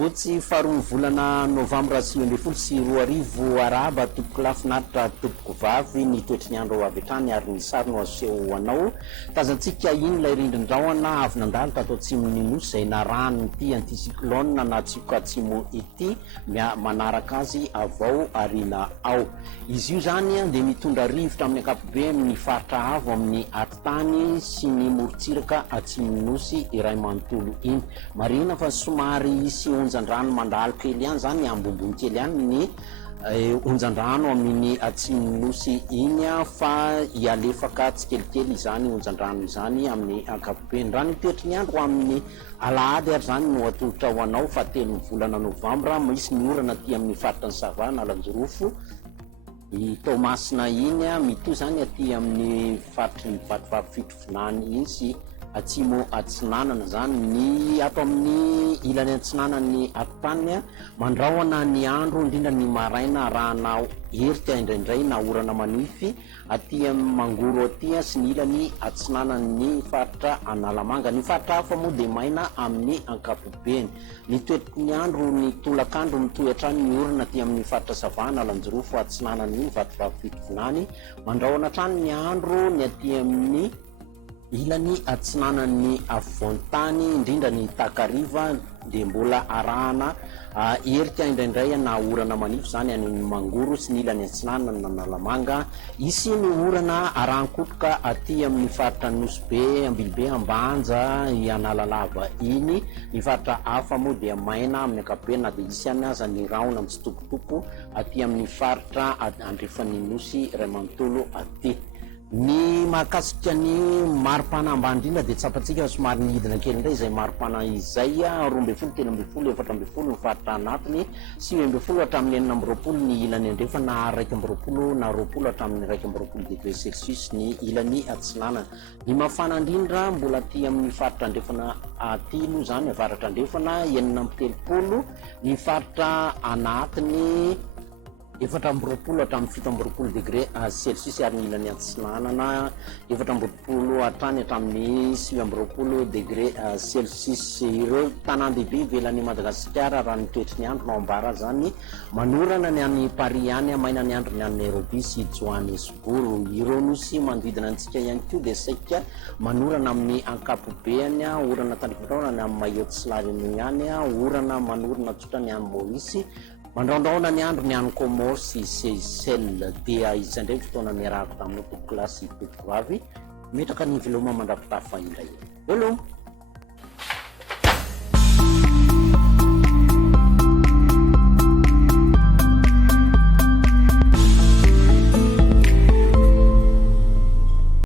sabotsy faharoa volana novambra 2024 araba toboko lafinaritra toboko vavy ny toetry ny andro avy hatrany ary ny sary no aseho anao tazantsika iny ilay rindrin-drahona avy nandalo tato atsimon'ny nosy izay narano ity anticyclone na tsiko atsimo ity manaraka azy avao arina ao. Izy io zany dia mitondra rivotra amin'ny akapobe amin'ny faritra avo amin'ny atitany sy ny morontsiraka atsimon'ny nosy iray manontolo iny. Marina fa somary sy onjan-drano mandalo kely ihany zany ambonimbony kely ihany ny onjan-drano amin'ny atsimon'ny nosy iny fa hialefaka tsikelikely izany onjan-drano izany amin'ny ankapobeny. Raha ny toetry ny andro amin'ny alahady ary zany no atolotra ho anao fa 3 volana novambra misy ny orana aty amin'ny faritra ny savana Alanjorofo i Tomasina iny mitoy zany aty amin'ny faritry ny Vatovavy fitrovonany iny sy atsimo atsinanana zany ny ato amin'ny ilany atsinanany atitany mandrahona ny andro indrindra ny maraina arahana herika indraindray na orana manify aty amin'ny Mangoro aty sy ny ilany atsinanany faritra Analamanga. Ny faritra hafa moa dia maina amin'ny ankapobeny. Ny toetry ny andro ny tolakandro mitohy hatrany ny orana aty amin'ny faritra Savana Alanjorofo atsinanany Vatovavy fitrovonany mandrahona hatrany ny andro ny aty amin'ny ilany atsinanany afovoan-tany indrindra ny Takariva dia mbola arahana herika indraindray na orana manify zany any Mangoro sy ny ilany atsinanana Analamanga. Isy ny orana arankotroka aty amin'ny faritra Nosy Ambilibe Ambanja Analalava iny. Ny faritra hafa moa dia maina amin'ny ankapobeny na dia isy ihany aza ny rahona mitsitokotoko aty amin'ny faritra Andrefan'ny Nosy iray manontolo aty. Ny mahakasika ny maripana ambany indrindra dia tsapatsika somary nihidina kely indray izay maripana izay 12, 13, 14 ny faritra anatiny, 9 hatramin'ny 20 ny ilany andrefa na 20 na 20 hatramin'ny 20 degré celsius ny ilany atsinanana. Ny mafana indrindra mbola aty amin'ny faritra andrefana atilo zany avaratra andrefana 9 ny faritra anatiny 14 hatramin'ny 17 degré celsius ary ny ilany atsinanana 14 hatrany hatramin'ny 19 degré celsius. Ireo tanan-dehibe ivelan'ny Madagasikara raha ny toetry ny andro no ambara zany manorana ny any Paris any maina ny andro ny any Nairobi sy Johannesburg. Ireo nosy manodidina antsika ihany koa dia saika manorana amin'ny ankapobeny orana tandrifon-drahona ny amin'ny Mayotte sy La Réunion any orana manorana tsotra ny any Maurice mandraondraona ny andro ny any Comore sy Seychelles. Dia izandray fotoana miarahako tamin'ny toko klasy toko vavy metraka ny veloma mandrapitafa indray. Hello.